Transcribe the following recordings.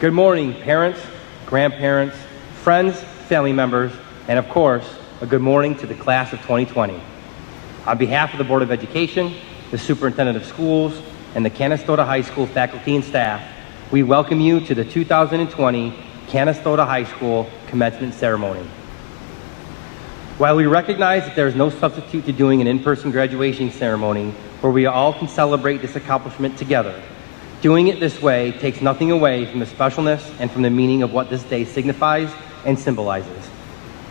Good morning, parents, grandparents, friends, family members, and of course, a good morning to the class of 2020. On behalf of the Board of Education, the Superintendent of Schools, and the Canastota High School faculty and staff, we welcome you to the 2020 Canastota High School Commencement Ceremony. While we recognize that there is no substitute to doing an in-person graduation ceremony where we all can celebrate this accomplishment together, doing it this way takes nothing away from the specialness and from the meaning of what this day signifies and symbolizes.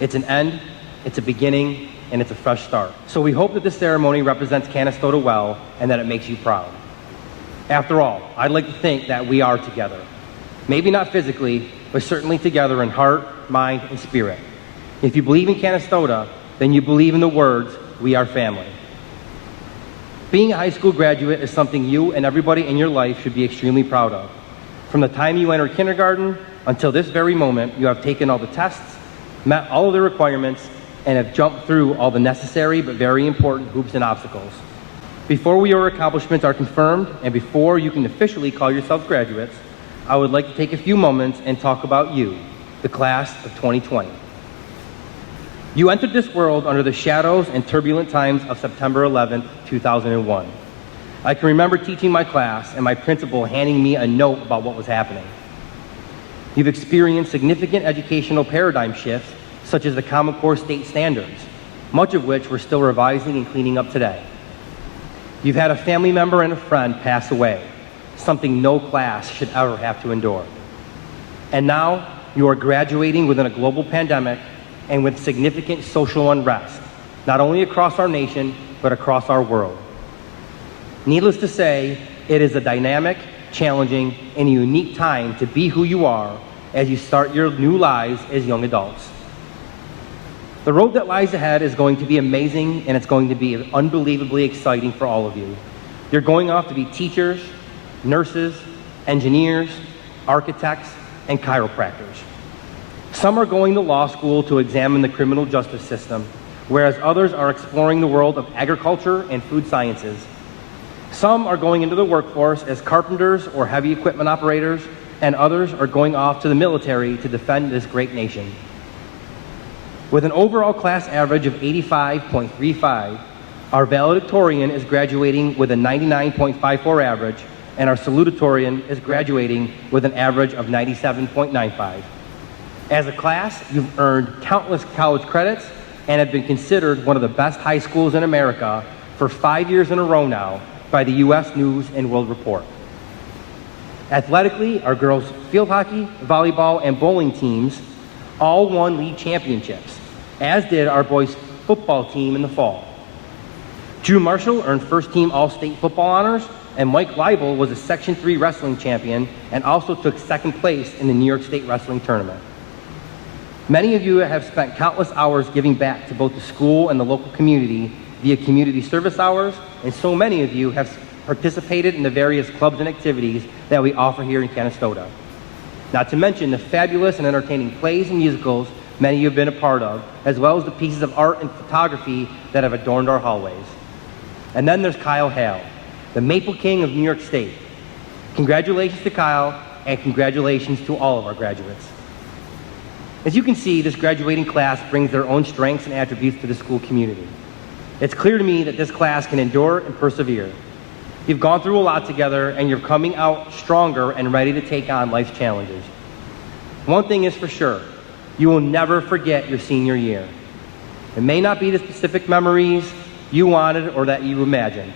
It's an end, it's a beginning, and it's a fresh start. So we hope that this ceremony represents Canastota well and that it makes you proud. After all, I'd like to think that we are together. Maybe not physically, but certainly together in heart, mind, and spirit. If you believe in Canastota, then you believe in the words, "We are family." Being a high school graduate is something you and everybody in your life should be extremely proud of. From the time you enter kindergarten until this very moment, you have taken all the tests, met all of the requirements, and have jumped through all the necessary but very important hoops and obstacles. Before your accomplishments are confirmed and before you can officially call yourselves graduates, I would like to take a few moments and talk about you, the class of 2020. You entered this world under the shadows and turbulent times of September 11th, 2001. I can remember teaching my class and my principal handing me a note about what was happening. You've experienced significant educational paradigm shifts, such as the Common Core state standards, much of which we're still revising and cleaning up today. You've had a family member and a friend pass away, something no class should ever have to endure. And now you are graduating within a global pandemic and with significant social unrest, not only across our nation, but across our world. Needless to say, it is a dynamic, challenging, and unique time to be who you are as you start your new lives as young adults. The road that lies ahead is going to be amazing, and it's going to be unbelievably exciting for all of you. You're going off to be teachers, nurses, engineers, architects, and chiropractors. Some are going to law school to examine the criminal justice system, whereas others are exploring the world of agriculture and food sciences. Some are going into the workforce as carpenters or heavy equipment operators, and others are going off to the military to defend this great nation. With an overall class average of 85.35, our Salutatorian is graduating with a 99.54 average, and our Salutatorian is graduating with an average of 97.95. As a class, you've earned countless college credits and have been considered one of the best high schools in America for 5 years in a row now by the U.S. News and World Report. Athletically, our girls' field hockey, volleyball, and bowling teams all won league championships, as did our boys' football team in the fall. Drew Marshall earned first-team All-State football honors, and Mike Leibel was a Section 3 wrestling champion and also took second place in the New York State Wrestling Tournament. Many of you have spent countless hours giving back to both the school and the local community via community service hours, and so many of you have participated in the various clubs and activities that we offer here in Canastota. Not to mention the fabulous and entertaining plays and musicals many of you have been a part of, as well as the pieces of art and photography that have adorned our hallways. And then there's Kyle Hale, the Maple King of New York State. Congratulations to Kyle, and congratulations to all of our graduates. As you can see, this graduating class brings their own strengths and attributes to the school community. It's clear to me that this class can endure and persevere. You've gone through a lot together, and you're coming out stronger and ready to take on life's challenges. One thing is for sure, you will never forget your senior year. It may not be the specific memories you wanted or that you imagined.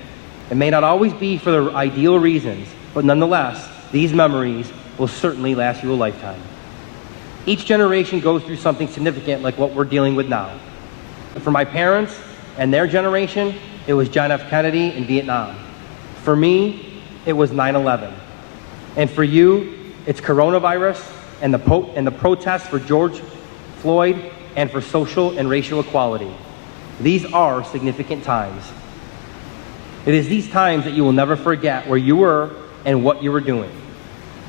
It may not always be for the ideal reasons, but nonetheless, these memories will certainly last you a lifetime. Each generation goes through something significant like what we're dealing with now. For my parents and their generation, it was John F. Kennedy in Vietnam. For me, it was 9/11. And for you, it's coronavirus and the protests for George Floyd and for social and racial equality. These are significant times. It is these times that you will never forget where you were and what you were doing.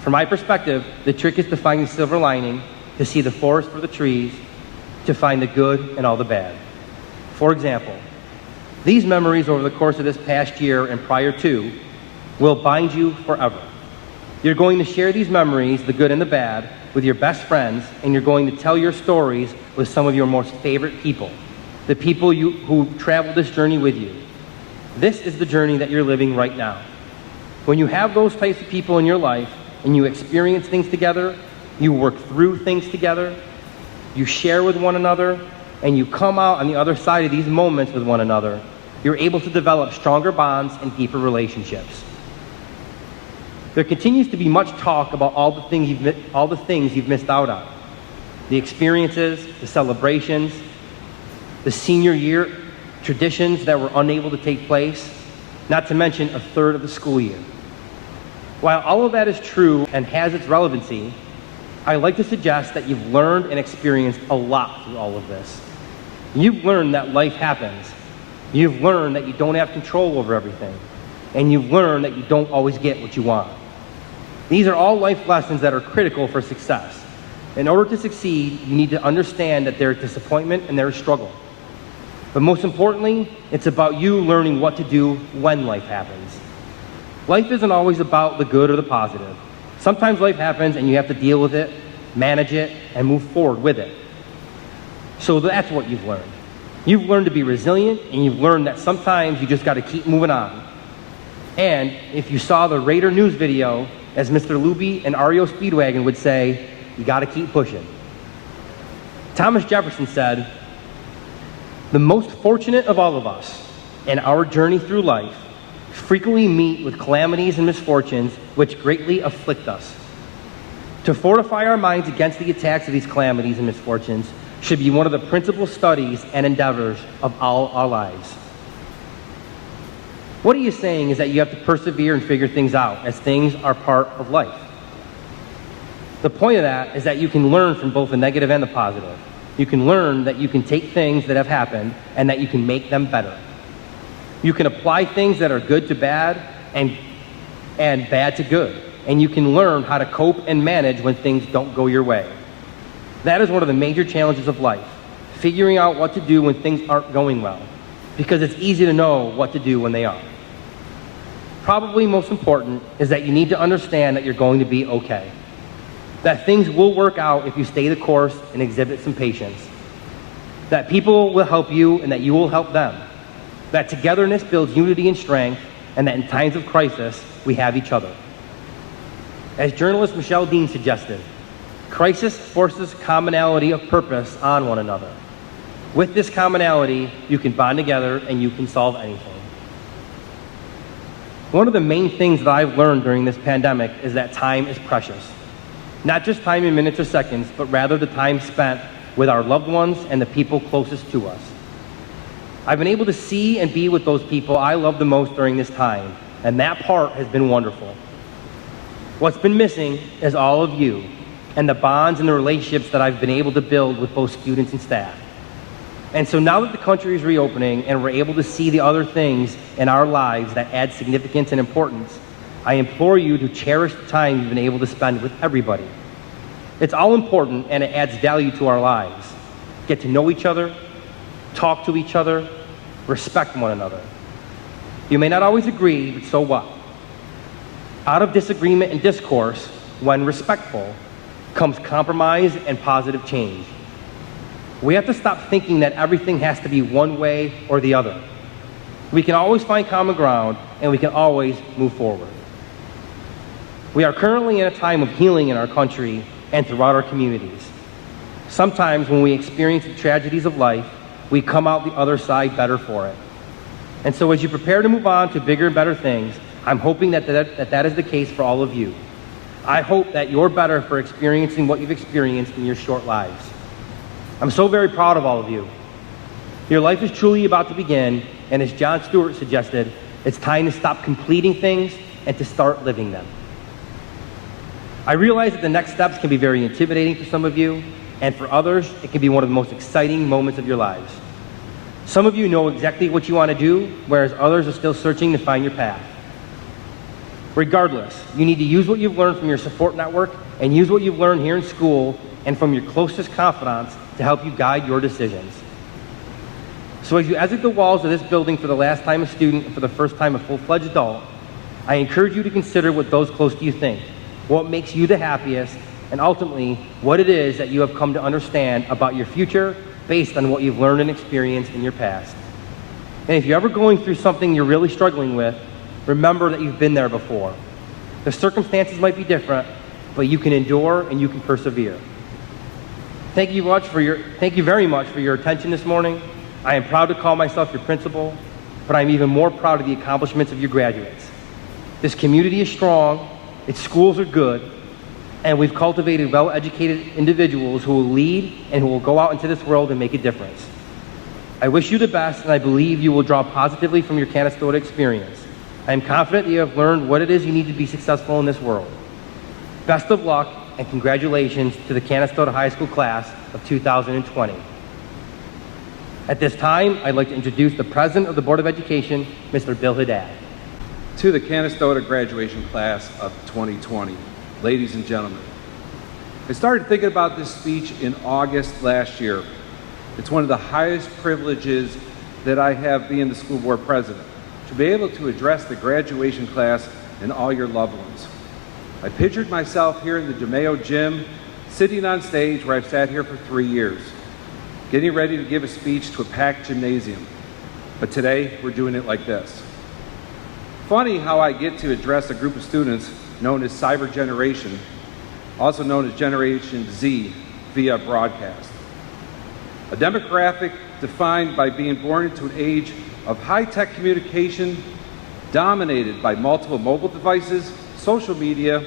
From my perspective, the trick is to find the silver lining, to see the forest for the trees, to find the good and all the bad. For example, these memories over the course of this past year and prior to will bind you forever. You're going to share these memories, the good and the bad, with your best friends, and you're going to tell your stories with some of your most favorite people, the people who traveled this journey with you. This is the journey that you're living right now. When you have those types of people in your life and you experience things together, you work through things together, you share with one another, and you come out on the other side of these moments with one another, you're able to develop stronger bonds and deeper relationships. There continues to be much talk about all the things you've missed out on. The experiences, the celebrations, the senior year traditions that were unable to take place, not to mention a third of the school year. While all of that is true and has its relevancy, I like to suggest that you've learned and experienced a lot through all of this. You've learned that life happens. You've learned that you don't have control over everything. And you've learned that you don't always get what you want. These are all life lessons that are critical for success. In order to succeed, you need to understand that there is disappointment and there is struggle. But most importantly, it's about you learning what to do when life happens. Life isn't always about the good or the positive. Sometimes life happens and you have to deal with it, manage it, and move forward with it. So that's what you've learned. You've learned to be resilient, and you've learned that sometimes you just got to keep moving on. And if you saw the Raider news video, as Mr. Luby and REO Speedwagon would say, you got to keep pushing. Thomas Jefferson said, "The most fortunate of all of us in our journey through life frequently meet with calamities and misfortunes which greatly afflict us. To fortify our minds against the attacks of these calamities and misfortunes should be one of the principal studies and endeavors of all our lives." What he is saying is that you have to persevere and figure things out, as things are part of life. The point of that is that you can learn from both the negative and the positive. You can learn that you can take things that have happened and that you can make them better. You can apply things that are good to bad and bad to good. And you can learn how to cope and manage when things don't go your way. That is one of the major challenges of life, figuring out what to do when things aren't going well, because it's easy to know what to do when they are. Probably most important is that you need to understand that you're going to be okay. That things will work out if you stay the course and exhibit some patience. That people will help you and that you will help them. That togetherness builds unity and strength, and that in times of crisis, we have each other. As journalist Michelle Dean suggested, crisis forces commonality of purpose on one another. With this commonality, you can bond together and you can solve anything. One of the main things that I've learned during this pandemic is that time is precious. Not just time in minutes or seconds, but rather the time spent with our loved ones and the people closest to us. I've been able to see and be with those people I love the most during this time, and that part has been wonderful. What's been missing is all of you and the bonds and the relationships that I've been able to build with both students and staff. And so now that the country is reopening and we're able to see the other things in our lives that add significance and importance, I implore you to cherish the time you've been able to spend with everybody. It's all important and it adds value to our lives. Get to know each other, talk to each other, respect one another. You may not always agree, but so what? Out of disagreement and discourse, when respectful, comes compromise and positive change. We have to stop thinking that everything has to be one way or the other. We can always find common ground, and we can always move forward. We are currently in a time of healing in our country and throughout our communities. Sometimes when we experience the tragedies of life, we come out the other side better for it. And so as you prepare to move on to bigger and better things, I'm hoping that is the case for all of you. I hope that you're better for experiencing what you've experienced in your short lives. I'm so very proud of all of you. Your life is truly about to begin, and as John Stewart suggested, it's time to stop completing things and to start living them. I realize that the next steps can be very intimidating for some of you, and for others, it can be one of the most exciting moments of your lives. Some of you know exactly what you want to do, whereas others are still searching to find your path. Regardless, you need to use what you've learned from your support network and use what you've learned here in school and from your closest confidants to help you guide your decisions. So as you exit the walls of this building for the last time a student and for the first time a full-fledged adult, I encourage you to consider what those close to you think. what makes you the happiest, and ultimately what it is that you have come to understand about your future based on what you've learned and experienced in your past. And if you're ever going through something you're really struggling with, remember that you've been there before. The circumstances might be different, but you can endure and you can persevere. Thank you very much for your attention this morning. I am proud to call myself your principal, but I'm even more proud of the accomplishments of your graduates. This community is strong, its schools are good, and we've cultivated well-educated individuals who will lead and who will go out into this world and make a difference. I wish you the best, and I believe you will draw positively from your Canastota experience. I am confident that you have learned what it is you need to be successful in this world. Best of luck, and congratulations to the Canastota High School class of 2020. At this time, I'd like to introduce the President of the Board of Education, Mr. Bill Haddad. To the Canastota graduation class of 2020, ladies and gentlemen, I started thinking about this speech in August last year. It's one of the highest privileges that I have being the school board president, to be able to address the graduation class and all your loved ones. I pictured myself here in the DeMayo gym, sitting on stage where I've sat here for 3 years, getting ready to give a speech to a packed gymnasium. But today, we're doing it like this. Funny how I get to address a group of students known as Cyber Generation, also known as Generation Z, via broadcast. A demographic defined by being born into an age of high-tech communication, dominated by multiple mobile devices, social media,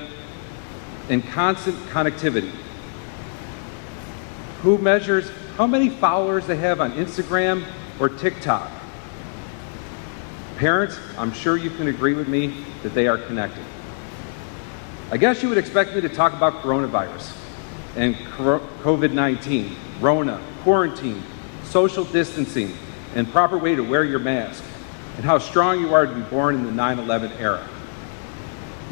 and constant connectivity. Who measures how many followers they have on Instagram or TikTok? Parents, I'm sure you can agree with me that they are connected. I guess you would expect me to talk about coronavirus and COVID-19, Rona, quarantine, social distancing, and proper way to wear your mask, and how strong you are to be born in the 9/11 era.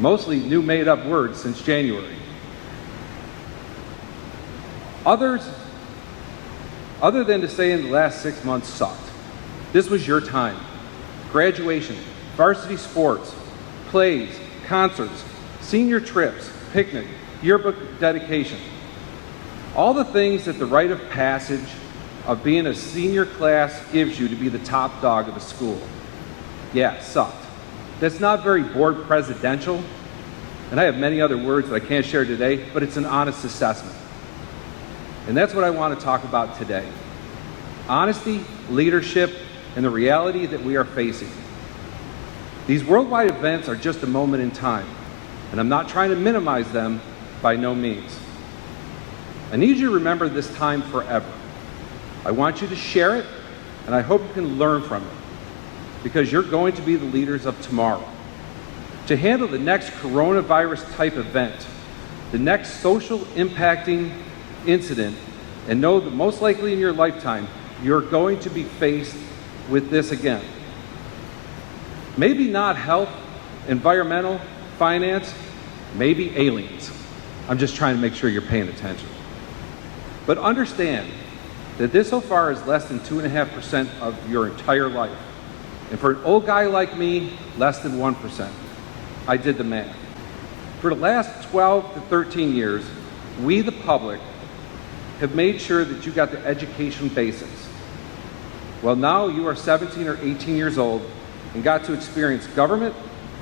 Mostly new made-up words since January. Other than to say in the last 6 months sucked. This was your time. Graduation, varsity sports, plays, concerts, senior trips, picnic, yearbook dedication. All the things that the rite of passage of being a senior class gives you to be the top dog of the school. Yeah, sucked. That's not very board presidential, and I have many other words that I can't share today, but it's an honest assessment. And that's what I want to talk about today. Honesty, leadership, and the reality that we are facing. These worldwide events are just a moment in time, and I'm not trying to minimize them by no means. I need you to remember this time forever. I want you to share it, and I hope you can learn from it, because you're going to be the leaders of tomorrow. To handle the next coronavirus type event, the next social impacting incident, and know that most likely in your lifetime, you're going to be faced with this again. Maybe not health, environmental, finance, maybe aliens. I'm just trying to make sure you're paying attention. But understand that this so far is less than 2.5% of your entire life. And for an old guy like me, less than 1%. I did the math. For the last 12 to 13 years, we, the public, have made sure that you got the education basics. Well, now you are 17 or 18 years old and got to experience government,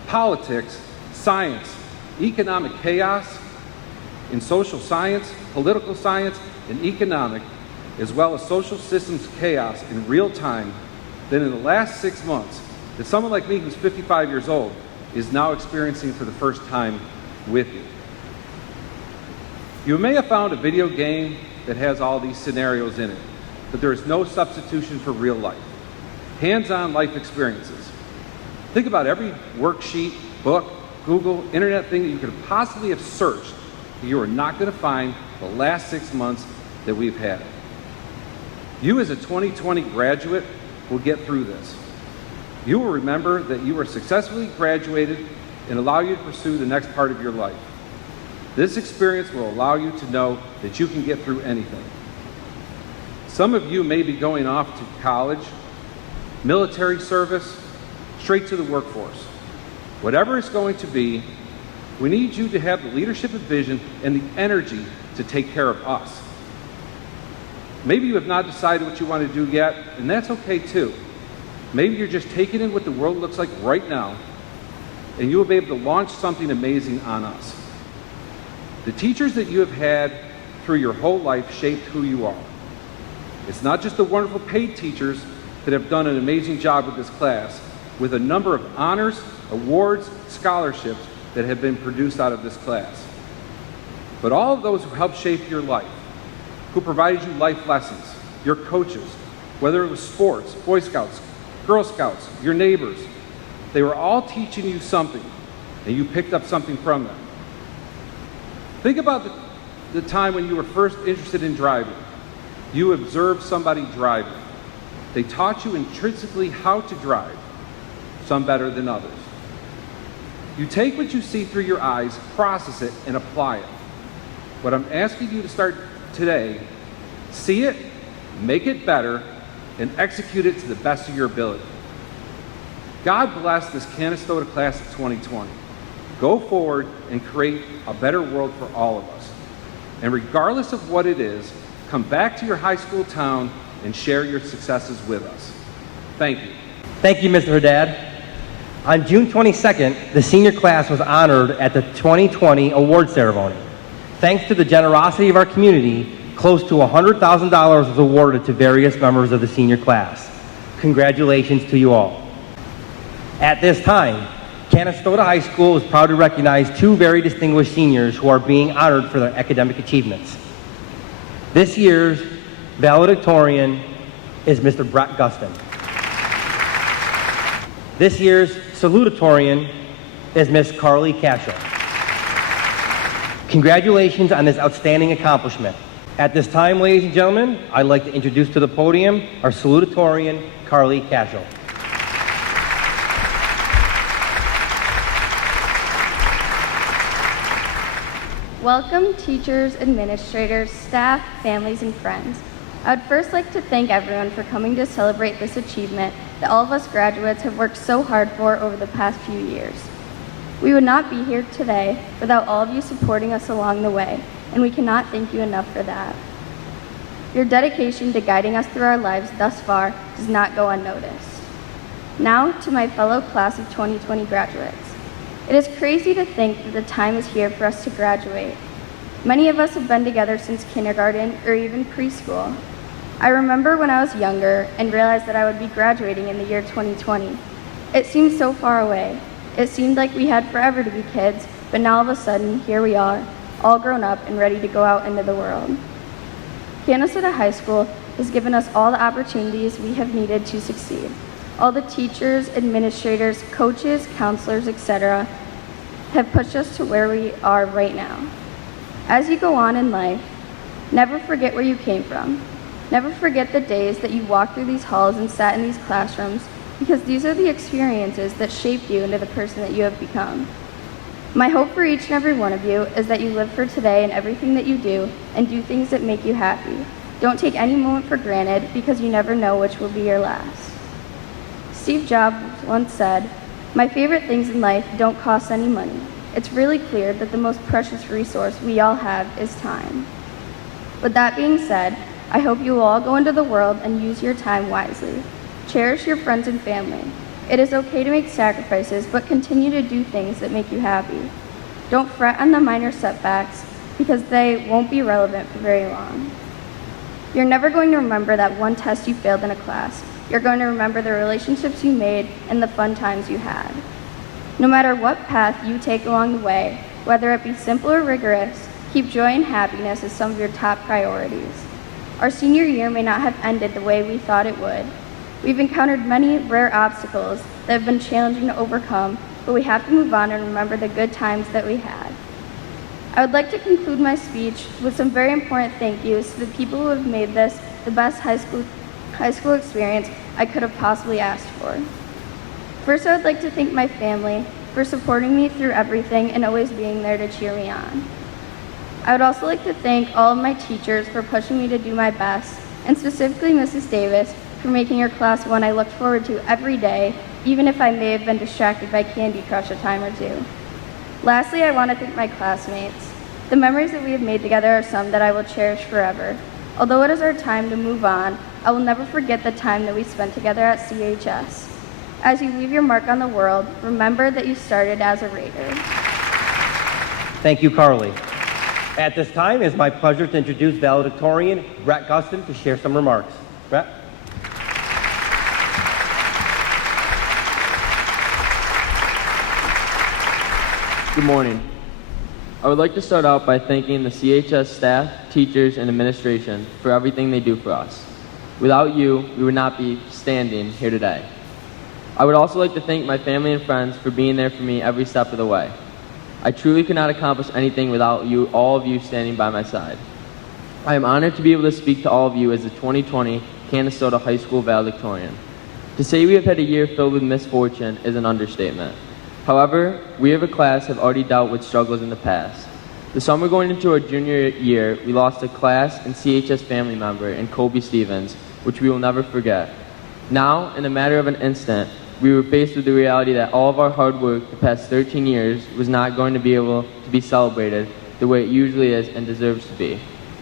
politics, science, economic chaos, in social science, political science, and economic, as well as social systems chaos in real time, then in the last 6 months, that someone like me who's 55 years old is now experiencing for the first time with you. You may have found a video game that has all these scenarios in it, but there is no substitution for real life. Hands-on life experiences. Think about every worksheet, book, Google, internet thing that you could possibly have searched that you are not going to find the last 6 months that we've had. You as a 2020 graduate will get through this. You will remember that you were successfully graduated and allow you to pursue the next part of your life. This experience will allow you to know that you can get through anything. Some of you may be going off to college, military service, straight to the workforce. Whatever it's going to be, We need you to have the leadership and vision and the energy to take care of us. Maybe you have not decided what you want to do yet, and that's okay too. Maybe you're just taking in what the world looks like right now, and you will be able to launch something amazing on us. The teachers that you have had through your whole life shaped who you are. It's not just the wonderful paid teachers that have done an amazing job with this class, with a number of honors, awards, scholarships that have been produced out of this class. But all of those who helped shape your life, who provided you life lessons, your coaches, whether it was sports, Boy Scouts, Girl Scouts, your neighbors, they were all teaching you something, and you picked up something from them. Think about the time when you were first interested in driving. You observed somebody driving. They taught you intrinsically how to drive, some better than others. You take what you see through your eyes, process it, and apply it. What I'm asking you to start today, see it, make it better, and execute it to the best of your ability. God bless this Canastota class of 2020. Go forward and create a better world for all of us. And regardless of what it is, come back to your high school town and share your successes with us. Thank you. Thank you, Mr. Haddad. On June 22nd, the senior class was honored at the 2020 award ceremony. Thanks to the generosity of our community, close to $100,000 was awarded to various members of the senior class. Congratulations to you all. At this time, Canastota High School is proud to recognize two very distinguished seniors who are being honored for their academic achievements. This year's Salutatorian is Mr. Brett Gustin. This year's Salutatorian is Miss Carly Cashel. Congratulations on this outstanding accomplishment. At this time, ladies and gentlemen, I'd like to introduce to the podium our Salutatorian, Carly Cashel. Welcome, teachers, administrators, staff, families, and friends. I would first like to thank everyone for coming to celebrate this achievement that all of us graduates have worked so hard for over the past few years. We would not be here today without all of you supporting us along the way, and we cannot thank you enough for that. Your dedication to guiding us through our lives thus far does not go unnoticed. Now to my fellow class of 2020 graduates. It is crazy to think that the time is here for us to graduate. Many of us have been together since kindergarten or even preschool. I remember when I was younger and realized that I would be graduating in the year 2020. It seemed so far away. It seemed like we had forever to be kids, but now all of a sudden, here we are, all grown up and ready to go out into the world. Canastota High School has given us all the opportunities we have needed to succeed. All the teachers, administrators, coaches, counselors, etc. have pushed us to where we are right now. As you go on in life, never forget where you came from. Never forget the days that you walked through these halls and sat in these classrooms, because these are the experiences that shaped you into the person that you have become. My hope for each and every one of you is that you live for today in everything that you do and do things that make you happy. Don't take any moment for granted, because you never know which will be your last. Steve Jobs once said, "My favorite things in life don't cost any money. It's really clear that the most precious resource we all have is time." With that being said, I hope you will all go into the world and use your time wisely. Cherish your friends and family. It is okay to make sacrifices, but continue to do things that make you happy. Don't fret on the minor setbacks, because they won't be relevant for very long. You're never going to remember that one test you failed in a class. You're going to remember the relationships you made and the fun times you had. No matter what path you take along the way, whether it be simple or rigorous, keep joy and happiness as some of your top priorities. Our senior year may not have ended the way we thought it would. We've encountered many rare obstacles that have been challenging to overcome, but we have to move on and remember the good times that we had. I would like to conclude my speech with some very important thank yous to the people who have made this the best high school experience I could have possibly asked for. First, I would like to thank my family for supporting me through everything and always being there to cheer me on. I would also like to thank all of my teachers for pushing me to do my best, and specifically Mrs. Davis for making her class one I looked forward to every day, even if I may have been distracted by Candy Crush a time or two. Lastly, I want to thank my classmates. The memories that we have made together are some that I will cherish forever. Although it is our time to move on, I will never forget the time that we spent together at CHS. As you leave your mark on the world, remember that you started as a Raider. Thank you, Carly. At this time, it is my pleasure to introduce Salutatorian Brett Gustin to share some remarks. Brett? Good morning. I would like to start out by thanking the CHS staff, teachers, and administration for everything they do for us. Without you, we would not be standing here today. I would also like to thank my family and friends for being there for me every step of the way. I truly could not accomplish anything without you, all of you standing by my side. I am honored to be able to speak to all of you as the 2020 Canastota High School valedictorian. To say we have had a year filled with misfortune is an understatement. However, we as a class have already dealt with struggles in the past. The summer going into our junior year, we lost a class and CHS family member in Kobe Stevens, which we will never forget. Now, in a matter of an instant, we were faced with the reality that all of our hard work the past 13 years was not going to be able to be celebrated the way it usually is and deserves to be,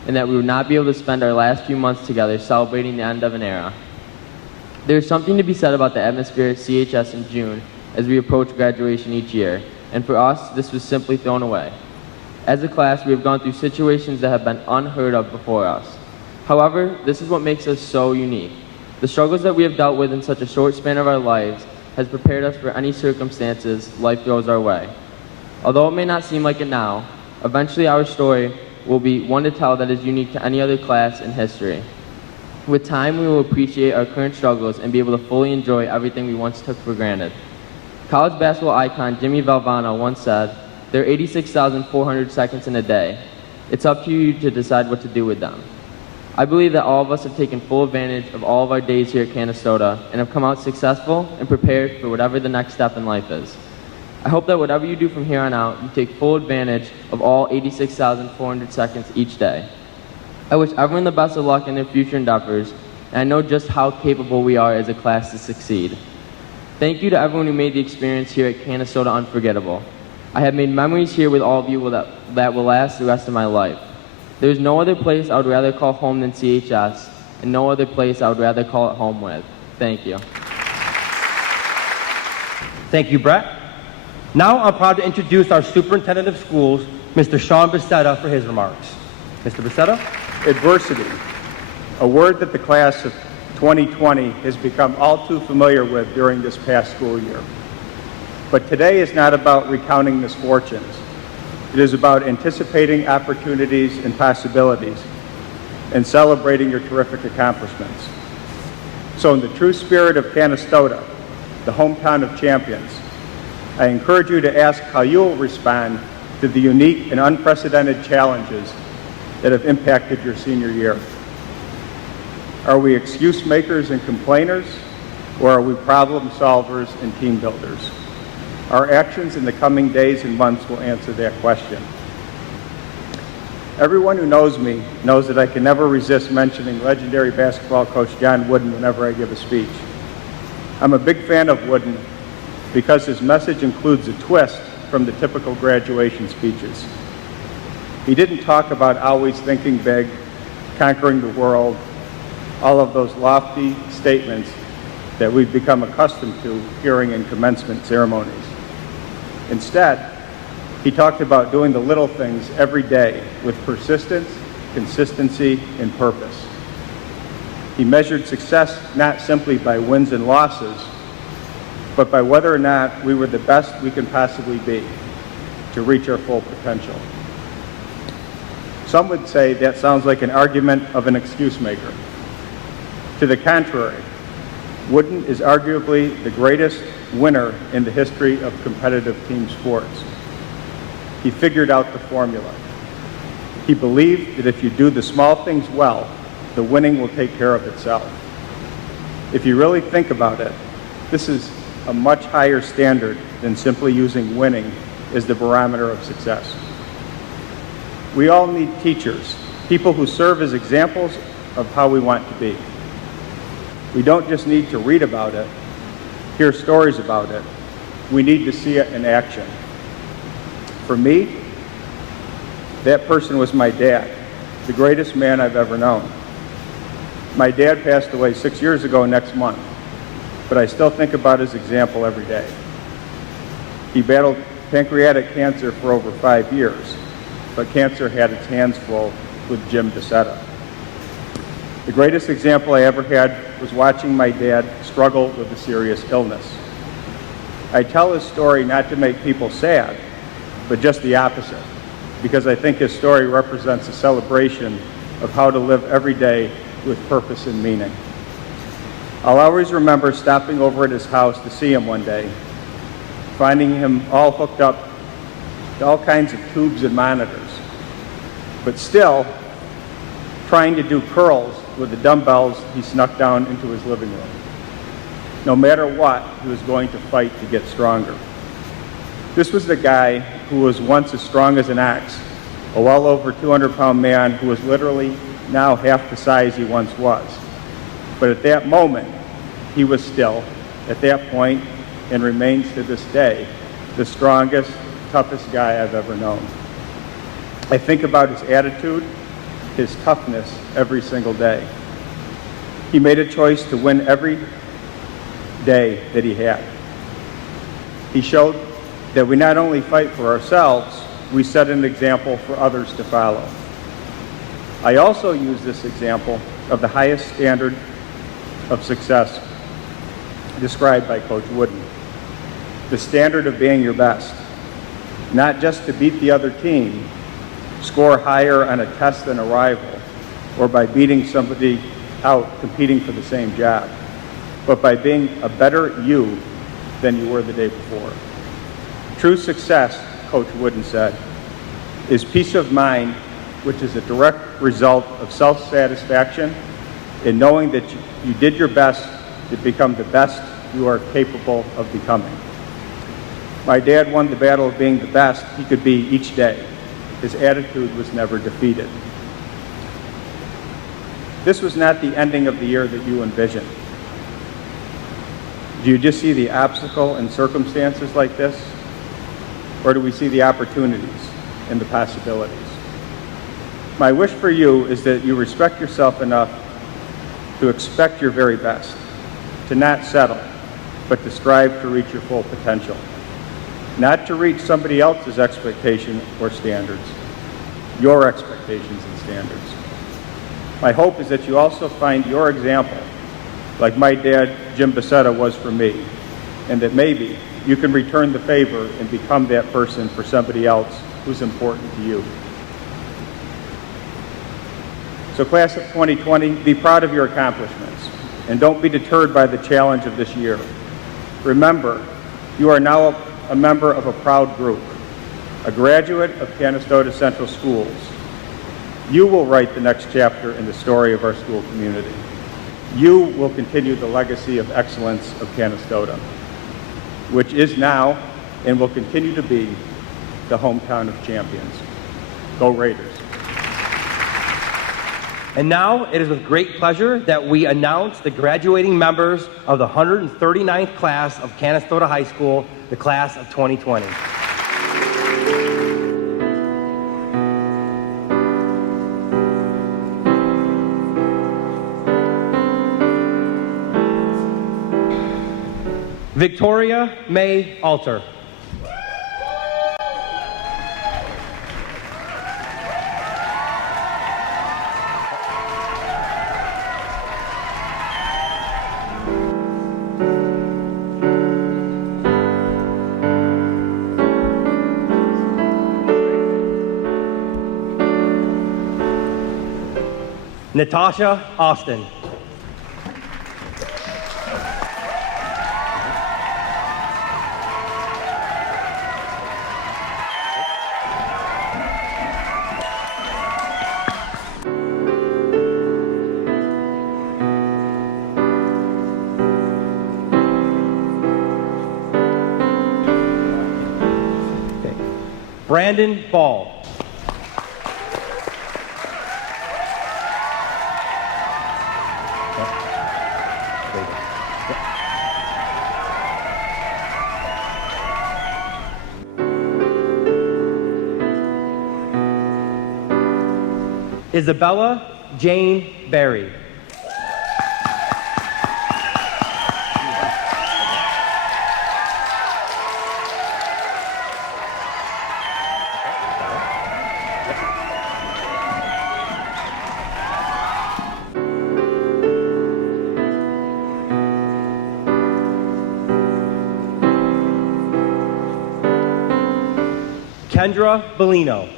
and that we would not be able to spend our last few months together celebrating the end of an era. There is something to be said about the atmosphere at CHS in June as we approach graduation each year, and for us, this was simply thrown away. As a class, we have gone through situations that have been unheard of before us. However, this is what makes us so unique. The struggles that we have dealt with in such a short span of our lives has prepared us for any circumstances life throws our way. Although it may not seem like it now, eventually our story will be one to tell that is unique to any other class in history. With time, we will appreciate our current struggles and be able to fully enjoy everything we once took for granted. College basketball icon Jimmy Valvano once said, "There are 86,400 seconds in a day. It's up to you to decide what to do with them." I believe that all of us have taken full advantage of all of our days here at Canastota and have come out successful and prepared for whatever the next step in life is. I hope that whatever you do from here on out, you take full advantage of all 86,400 seconds each day. I wish everyone the best of luck in their future endeavors, and I know just how capable we are as a class to succeed. Thank you to everyone who made the experience here at Canastota unforgettable. I have made memories here with all of you that will last the rest of my life. There is no other place I would rather call home than CHS, and no other place I would rather call it home with. Thank you. Thank you, Brett. Now I'm proud to introduce our Superintendent of Schools, Mr. Sean Becerra, for his remarks. Mr. Becerra? Adversity, a word that the class of 2020 has become all too familiar with during this past school year. But today is not about recounting misfortunes. It is about anticipating opportunities and possibilities and celebrating your terrific accomplishments. So in the true spirit of Canastota, the hometown of champions, I encourage you to ask how you will respond to the unique and unprecedented challenges that have impacted your senior year. Are we excuse makers and complainers, or are we problem solvers and team builders? Our actions in the coming days and months will answer that question. Everyone who knows me knows that I can never resist mentioning legendary basketball coach John Wooden whenever I give a speech. I'm a big fan of Wooden because his message includes a twist from the typical graduation speeches. He didn't talk about always thinking big, conquering the world, all of those lofty statements that we've become accustomed to hearing in commencement ceremonies. Instead, he talked about doing the little things every day with persistence, consistency, and purpose. He measured success not simply by wins and losses, but by whether or not we were the best we can possibly be to reach our full potential. Some would say that sounds like an argument of an excuse maker. To the contrary, Wooden is arguably the greatest winner in the history of competitive team sports. He figured out the formula. He believed that if you do the small things well, the winning will take care of itself. If you really think about it, this is a much higher standard than simply using winning as the barometer of success. We all need teachers, people who serve as examples of how we want to be. We don't just need to read about it, hear stories about it. We need to see it in action. For me, that person was my dad, the greatest man I've ever known. My dad passed away 6 years ago next month, but I still think about his example every day. He battled pancreatic cancer for over 5 years, but cancer had its hands full with Jim DeSetta. The greatest example I ever had was watching my dad struggle with a serious illness. I tell his story not to make people sad, but just the opposite, because I think his story represents a celebration of how to live every day with purpose and meaning. I'll always remember stopping over at his house to see him one day, finding him all hooked up to all kinds of tubes and monitors, but still trying to do curls with the dumbbells he snuck down into his living room. No matter what, he was going to fight to get stronger. This was the guy who was once as strong as an ox, a well over 200-pound man who was literally now half the size he once was. But at that moment, he was still, at that point, and remains to this day, the strongest, toughest guy I've ever known. I think about his attitude, his toughness every single day. He made a choice to win every day that he had. He showed that we not only fight for ourselves, we set an example for others to follow. I also use this example of the highest standard of success described by Coach Wooden. The standard of being your best, not just to beat the other team, score higher on a test than a rival, or by beating somebody out competing for the same job, but by being a better you than you were the day before. True success, Coach Wooden said, is peace of mind, which is a direct result of self-satisfaction in knowing that you did your best to become the best you are capable of becoming. My dad won the battle of being the best he could be each day. His attitude was never defeated. This was not the ending of the year that you envisioned. Do you just see the obstacle and circumstances like this? Or do we see the opportunities and the possibilities? My wish for you is that you respect yourself enough to expect your very best, to not settle, but to strive to reach your full potential. Not to reach somebody else's expectation or standards, your expectations and standards. My hope is that you also find your example, like my dad, Jim DeSetta, was for me, and that maybe you can return the favor and become that person for somebody else who's important to you. So class of 2020, be proud of your accomplishments, and don't be deterred by the challenge of this year. Remember, you are now a member of a proud group, a graduate of Canastota Central Schools. You will write the next chapter in the story of our school community. You will continue the legacy of excellence of Canastota, which is now and will continue to be the hometown of champions. Go Raiders. And now it is with great pleasure that we announce the graduating members of the 139th class of Canastota High School, the class of 2020. Victoria May Alter. Natasha Austin. Brandon Ball. Isabella Jane Berry. Kendra Bellino.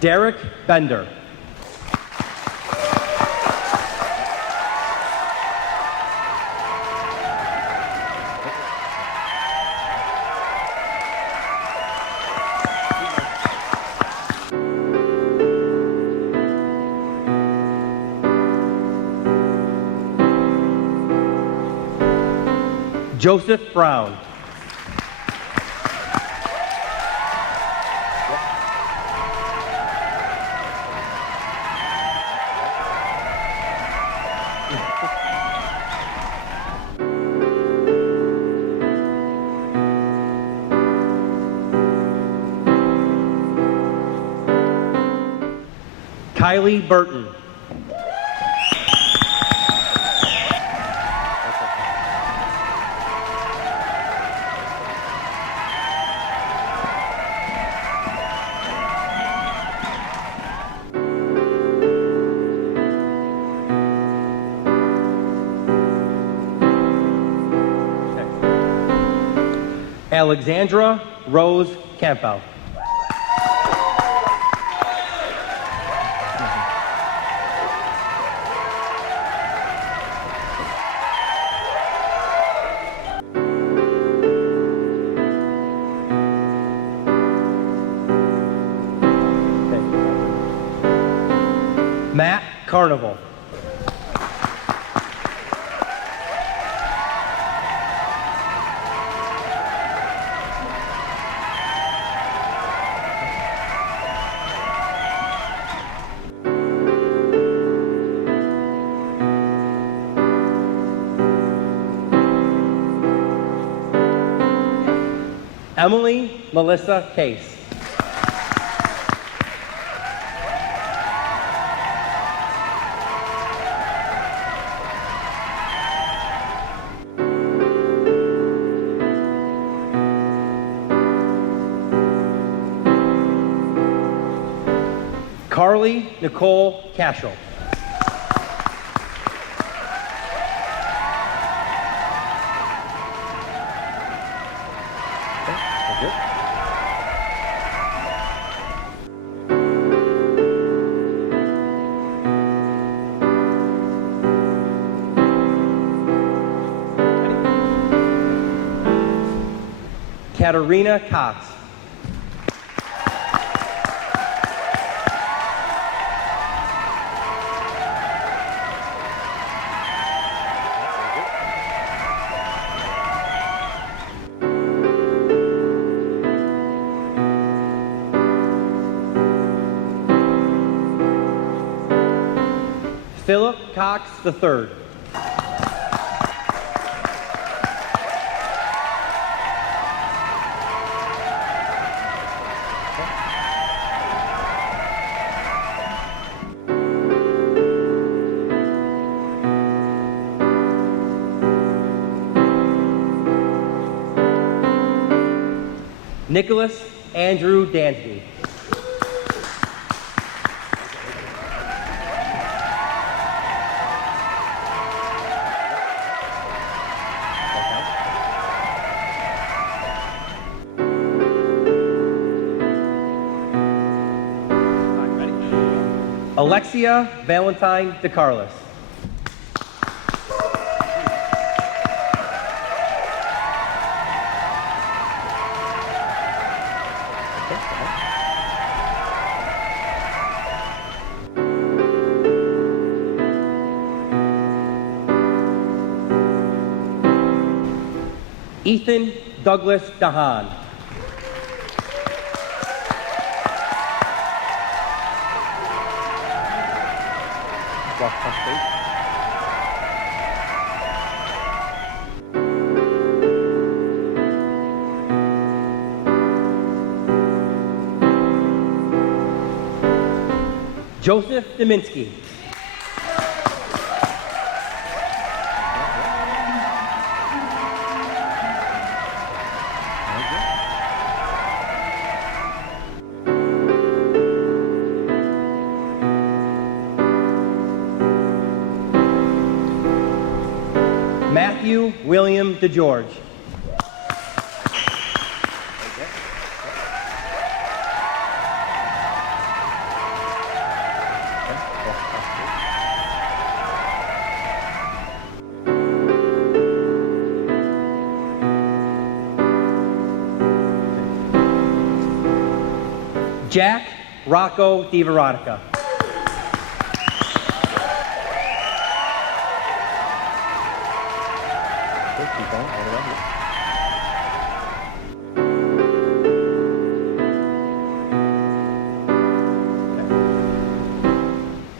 Derek Bender. Joseph Brown. Kylie Burton. Alexandra Rose Campbell. Matt Carnival. Emily Melissa Case. Carly Nicole Cashel. Katarina Cox. Philip Cox III. Nicholas Andrew Dansby. Alexia Valentine DeCarlos. Ethan Douglas Dahan. Walk across stage. Joseph Dominski. Matthew William DeGeorge. Jack Rocco DiVeronica.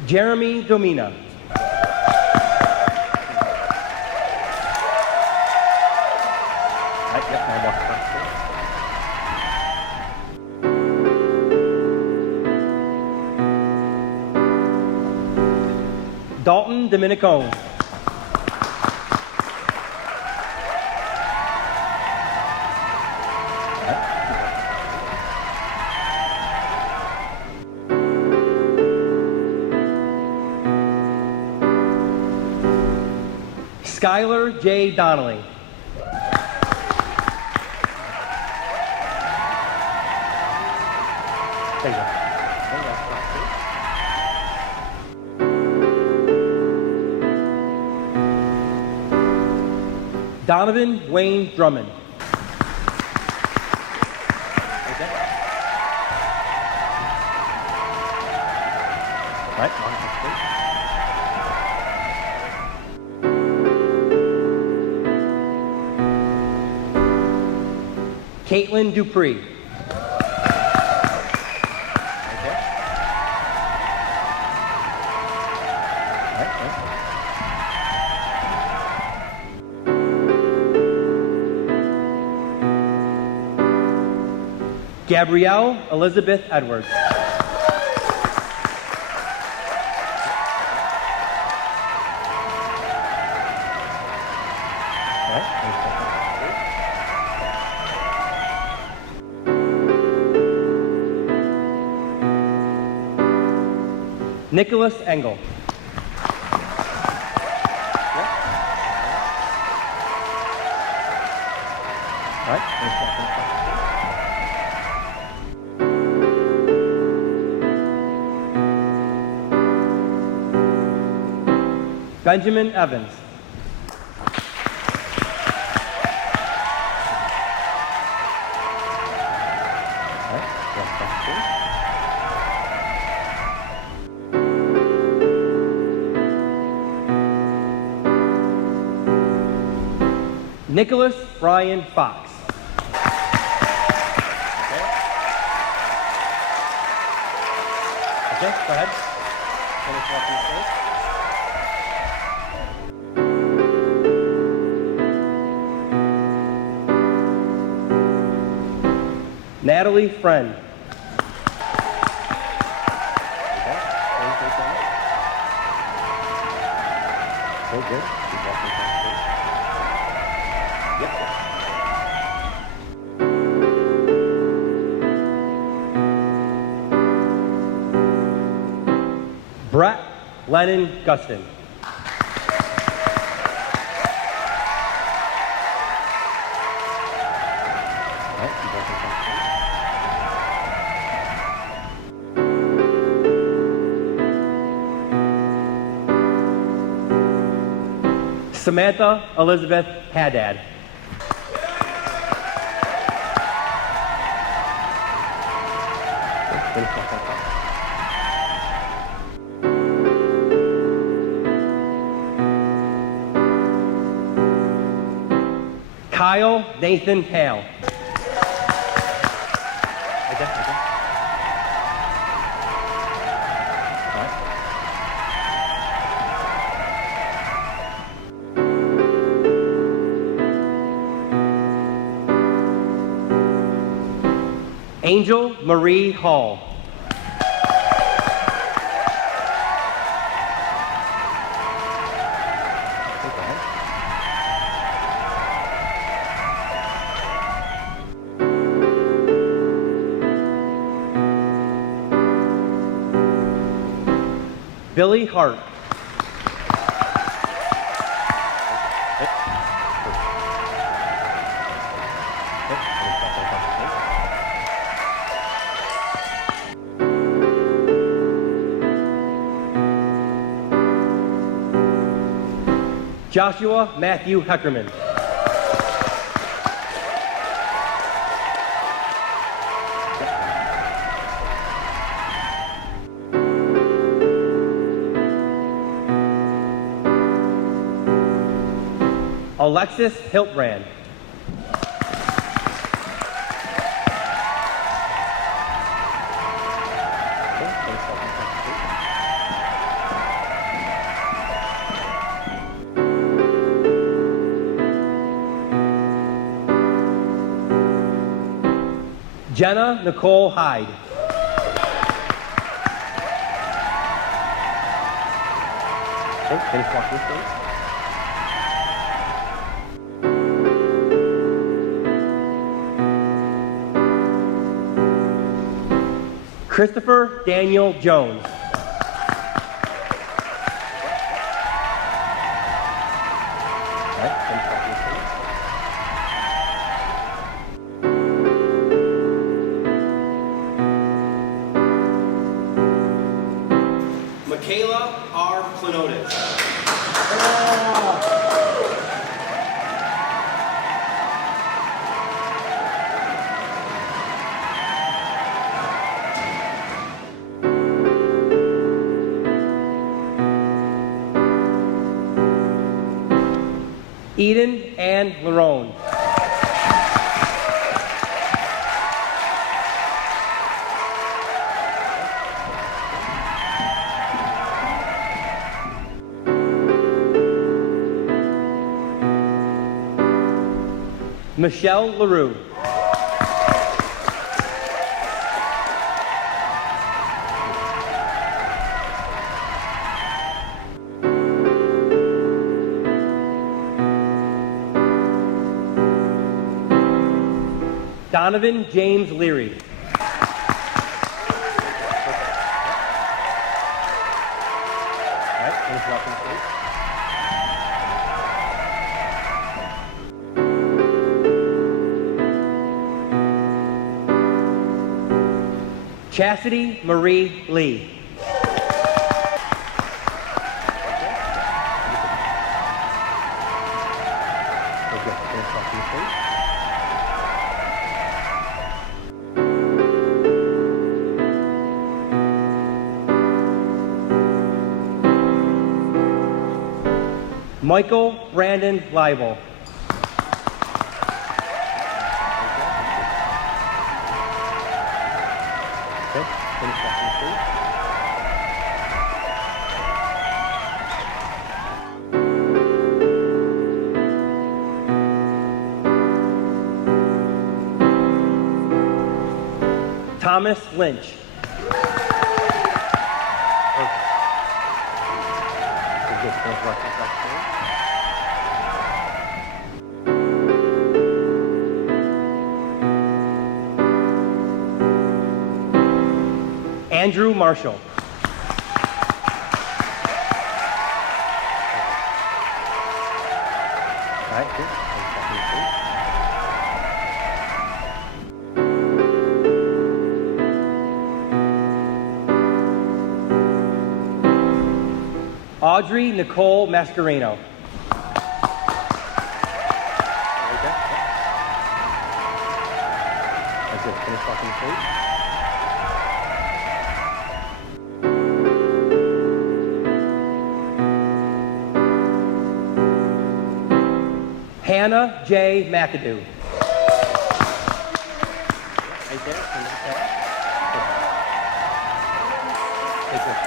Jeremy Domina. Dalton Dominicone. Skylar J. Donnelly. There you go. Donovan Wayne Drummond. Right, Caitlin Dupree. Gabrielle Elizabeth Edwards. Nicholas Engel. Benjamin Evans. Nicholas Brian Fox. Okay, go ahead. Finish walking the stage. Natalie Friend. Okay, good. Keep walking across the stage. Yep. Brett Lennon Gustin. Samantha Elizabeth Haddad. Kyle Nathan Hale. Angel Marie Hall. Billy Hart. Joshua Matthew Heckerman. Alexis Hiltbrand. Jenna Nicole Hyde. Finish walking, please. Christopher Daniel Jones. Michaela R. Planotis. Eden Ann Larone. Michelle LaRue. Donovan James Leary. Chastity Marie Lee. Michael Brandon Leibel. Thomas Lynch. Andrew Marshall. All right, good. Audrey Nicole Mascarino. That's it. Finish walking the plate. Hannah J. McAdoo. Right there. Take this.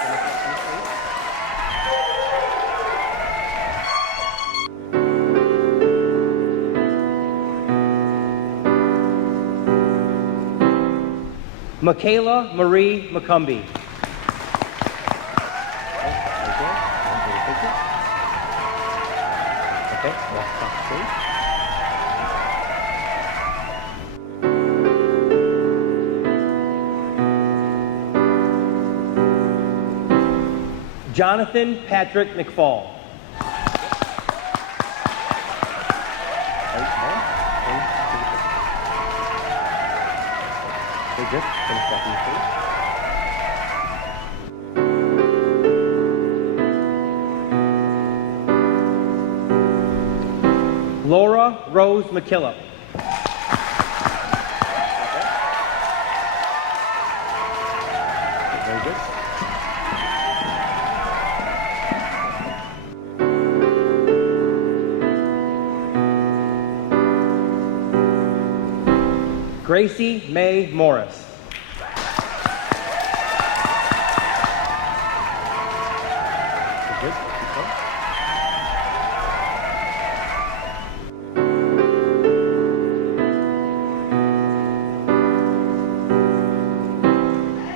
Michaela Marie McCumbee. Okay, walk across the stage. Jonathan Patrick McFall. Okay, good. Finish walking the stage. Laura Rose McKillop. Very good. Gracie May Morris. Good. Keep going.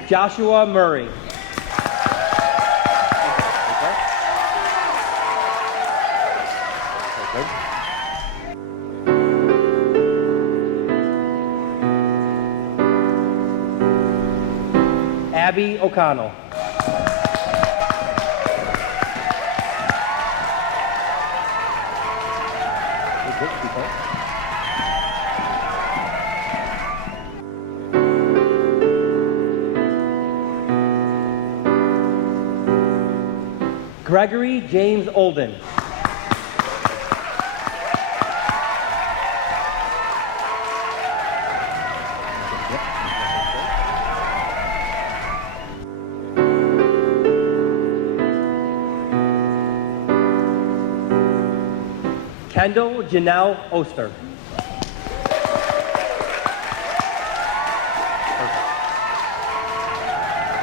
Joshua Murray. Abby O'Connell. Good. Keep going. Gregory James Olden. Kendall Janelle Oster.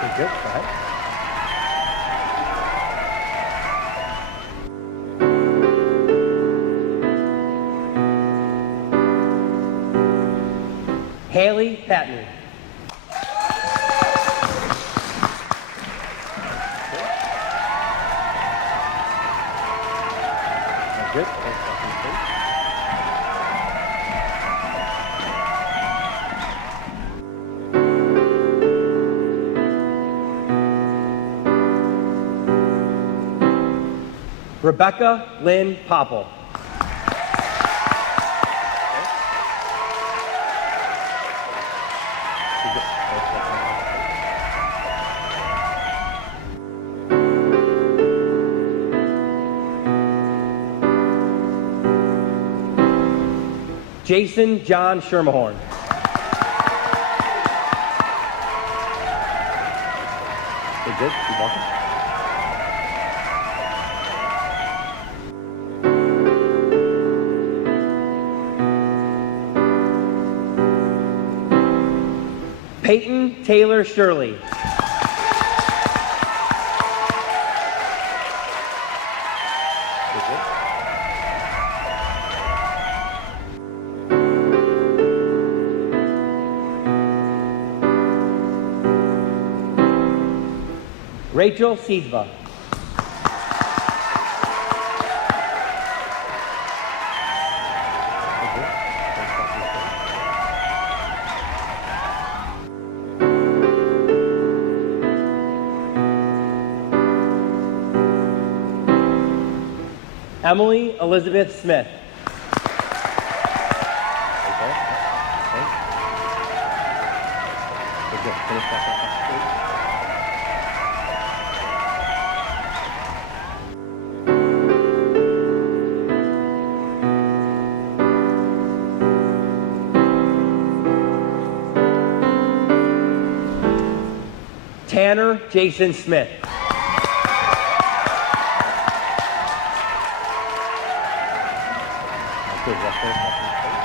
Okay, good. Go ahead. Haley Patton. Good. Rebecca Lynn Popple. Jason John Schermerhorn. Okay, good. Keep walking. Peyton Taylor Shirley. Rachel Seesba. Emily Elizabeth Smith. Tanner Jason Smith. Good. Walk finish, walk finish.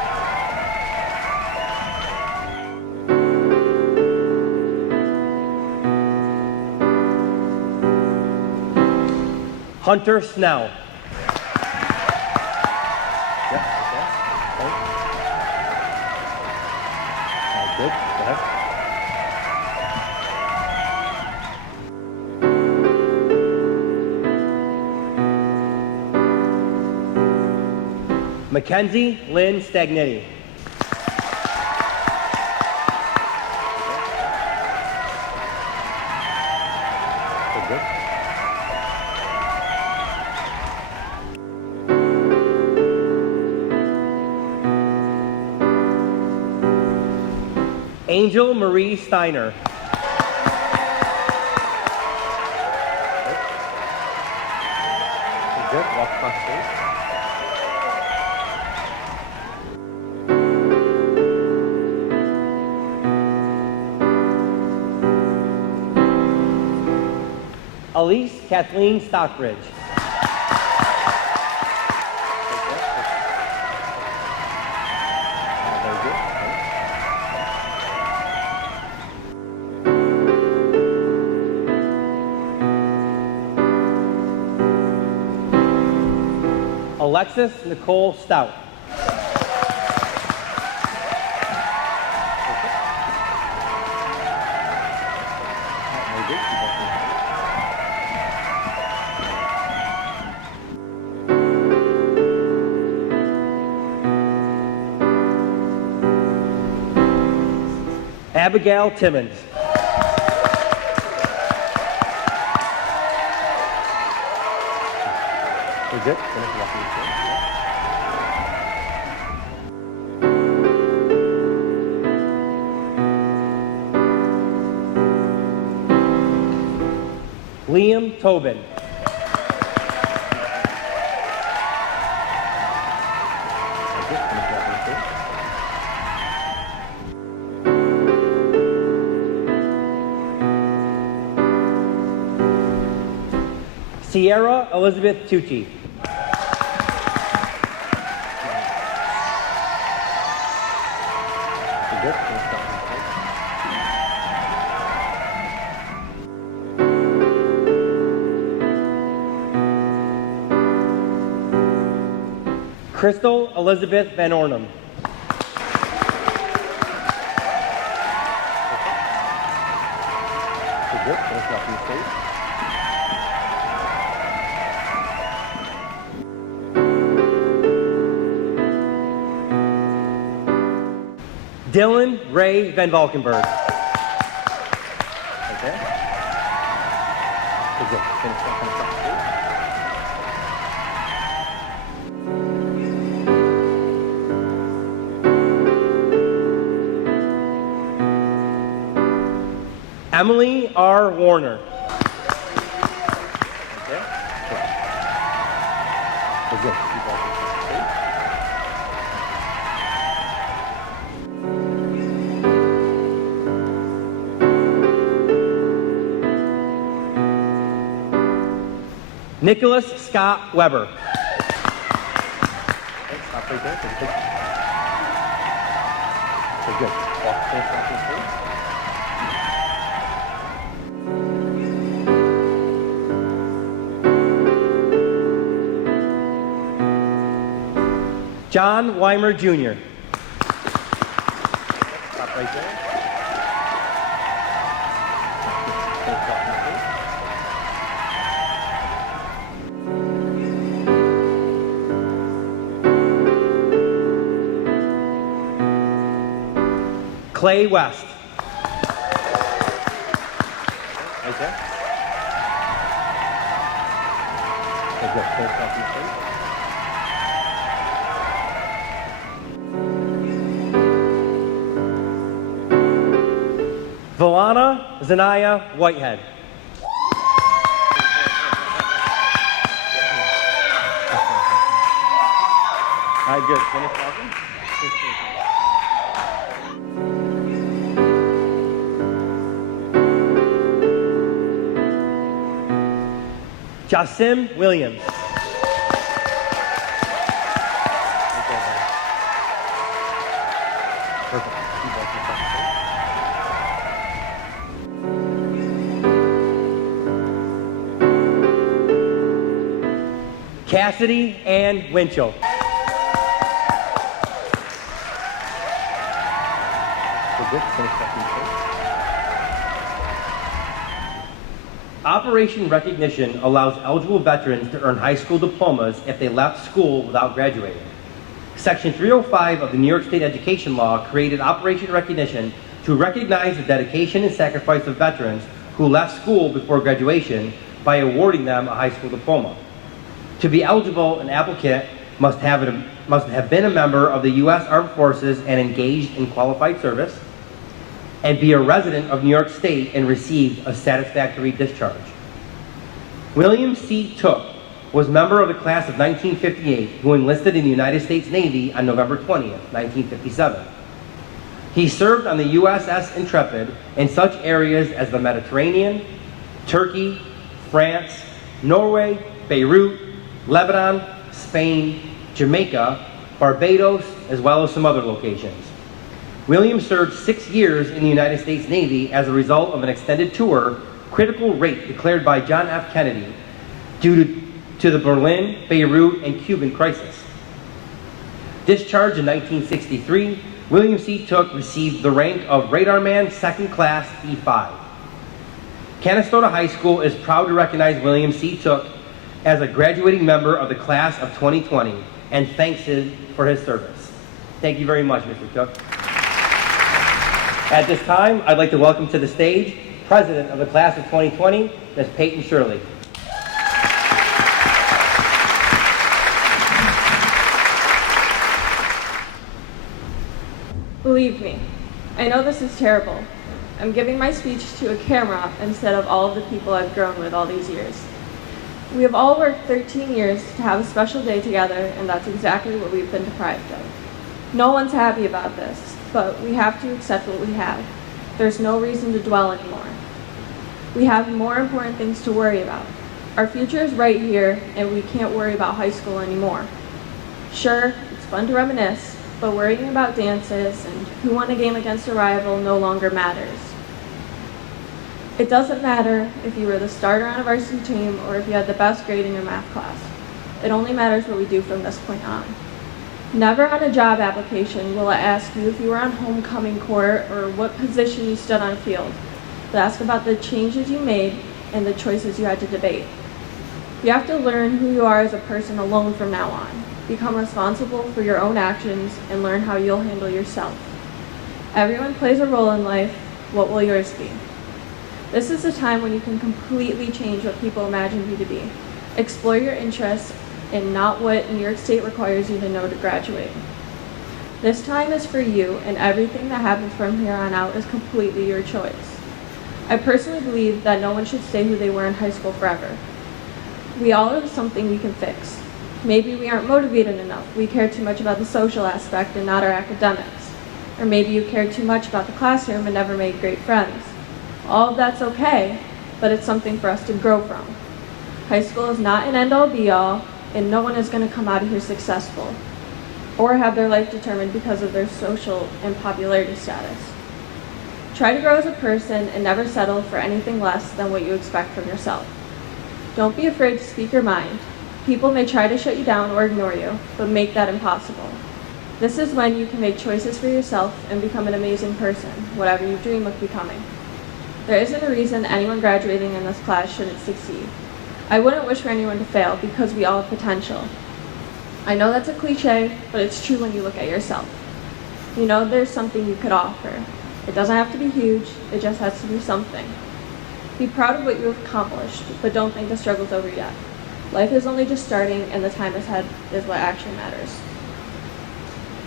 Hunter Snell. Yep, okay. Good. Go ahead. Mackenzie Lynn Stagnetti. Good. Angel Marie Steiner. Good. Walk across stage. Elise Kathleen Stockbridge. Very good. Alexis Nicole Stout. Very good. Abigail Timmons. We're good? Finish walking the floor. Liam Tobin. We're good. Finish walking the floor. Sierra Elizabeth Tucci. We're good. Finish walking the floor. Crystal Elizabeth Van Ornum. We're good. Finish walking the stage. Dylan Ray Van Valkenburg. Okay. We're good. Finish walking the stage. Emily R. Warner. Okay. We're good. Keep walking. Nicholas Scott Weber. Okay, stop right there. Okay, good. Walk, finish walking through. John Weimer Jr. Stop right there. Finish walking through. Clay West. Right there. Okay, good. Finish walking through. Valana Zanaya Whitehead. All right, good. Finish walking. Jasim Williams. Okay. Cassidy Ann Winchell. Operation Recognition allows eligible veterans to earn high school diplomas if they left school without graduating. Section 305 of the New York State Education Law created Operation Recognition to recognize the dedication and sacrifice of veterans who left school before graduation by awarding them a high school diploma. To be eligible, an applicant must have been a member of the U.S. Armed Forces and engaged in qualified service, and be a resident of New York State and received a satisfactory discharge. William C. Took was a member of the class of 1958 who enlisted in the United States Navy on November 20th, 1957. He served on the USS Intrepid in such areas as the Mediterranean, Turkey, France, Norway, Beirut, Lebanon, Spain, Jamaica, Barbados, as well as some other locations. William served 6 years in the United States Navy as a result of an extended tour, critical rate declared by John F. Kennedy due to the Berlin, Beirut, and Cuban crisis. Discharged in 1963, William C. Took received the rank of Radarman 2nd Class E5. Canastota High School is proud to recognize William C. Took as a graduating member of the class of 2020 and thanks him for his service. Thank you very much, Mr. Took. At this time, I'd like to welcome to the stage President of the Class of 2020, Ms. Peyton Shirley. Believe me, I know this is terrible. I'm giving my speech to a camera instead of all of the people I've grown with all these years. We have all worked 13 years to have a special day together, and that's exactly what we've been deprived of. No one's happy about this, but we have to accept what we have. There's no reason to dwell anymore. We have more important things to worry about. Our future is right here, and we can't worry about high school anymore. Sure, it's fun to reminisce, but worrying about dances and who won a game against a rival no longer matters. It doesn't matter if you were the starter on a varsity team or if you had the best grade in your math class. It only matters what we do from this point on. Never on a job application will it ask you if you were on homecoming court or what position you stood on a field. They'll ask about the changes you made and the choices you had to debate. You have to learn who you are as a person alone from now on. Become responsible for your own actions and learn how you'll handle yourself. Everyone plays a role in life. What will yours be? This is a time when you can completely change what people imagine you to be. Explore your interests and not what New York State requires you to know to graduate. This time is for you, and everything that happens from here on out is completely your choice. I personally believe that no one should stay who they were in high school forever. We all have something we can fix. Maybe we aren't motivated enough. We care too much about the social aspect and not our academics. Or maybe you care too much about the classroom and never made great friends. All of that's okay, but it's something for us to grow from. High school is not an end-all be-all, and no one is going to come out of here successful or have their life determined because of their social and popularity status. Try to grow as a person and never settle for anything less than what you expect from yourself. Don't be afraid to speak your mind. People may try to shut you down or ignore you, but make that impossible. This is when you can make choices for yourself and become an amazing person, whatever you dream of becoming. There isn't a reason anyone graduating in this class shouldn't succeed. I wouldn't wish for anyone to fail because we all have potential. I know that's a cliche, but it's true when you look at yourself. You know there's something you could offer. It doesn't have to be huge, it just has to be something. Be proud of what you have accomplished, but don't think the struggle's over yet. Life is only just starting, and the time ahead is what actually matters.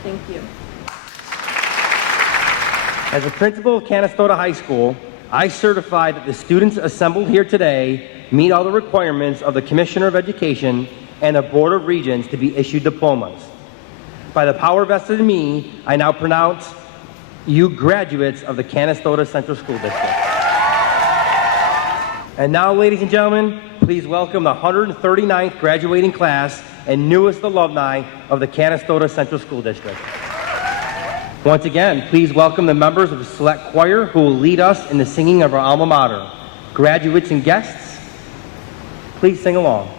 Thank you. As a principal of Canastota High School, I certify that the students assembled here today meet all the requirements of the Commissioner of Education and the Board of Regents to be issued diplomas. By the power vested in me, I now pronounce you graduates of the Canastota Central School District. And now, ladies and gentlemen, please welcome the 139th graduating class and newest alumni of the Canastota Central School District. Once again, please welcome the members of the select choir who will lead us in the singing of our alma mater. Graduates and guests, please sing along.